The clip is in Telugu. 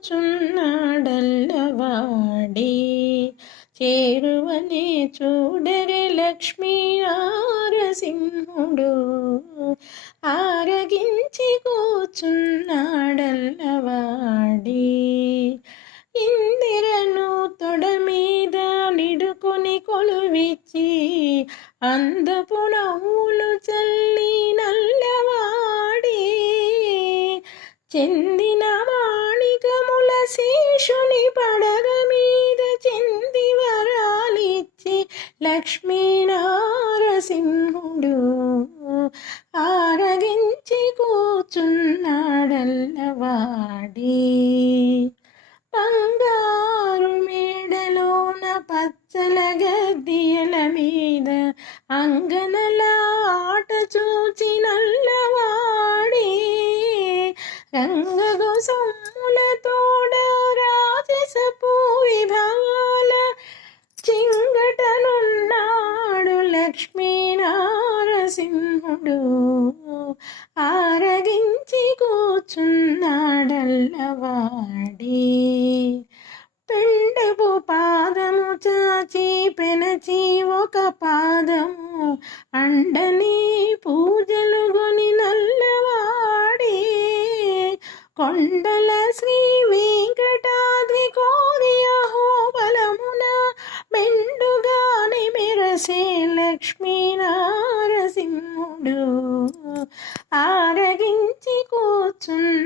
కూచున్నాడల్లవాడి. చేరువనే చూడరే లక్ష్మీ నారసింహుడు, ఆరగించి కూచున్నాడల్లవాడి. ఇందిరను తొడ మీద నిడుకొని కొలువిచ్చి, అందపు నవ్వులు చల్లి నల్లవాడి. చెందిన మాణికముల శేషుని పడగ మీద చెంది వరాలిచ్చి లక్ష్మీ నారసింహుడు, ఆరగించి కూచున్నాడల్లవాడి. బంగారు మేడలోన పచ్చల గద్దియల మీద అంగనల ఆట చూచి నల్లవాడి. రంగగు సొమ్ముల తోడ రాజసపు విభవాల చింగటనున్నాడు లక్ష్మీ నారసింహుడు, ఆరగించి కూచున్నాడల్లవాడి. పెండపు పాదము చాచి పెనచి ఒక పాదము అండని పూజలు గొని నల్లవాడి. కొండల శ్రీ వెంకటాద్రి కోరి అహోబలమున మెండుగాని మెరసే లక్ష్మీ నారసింహుడు, ఆరగించి కూచున్నాడల్లవాడి.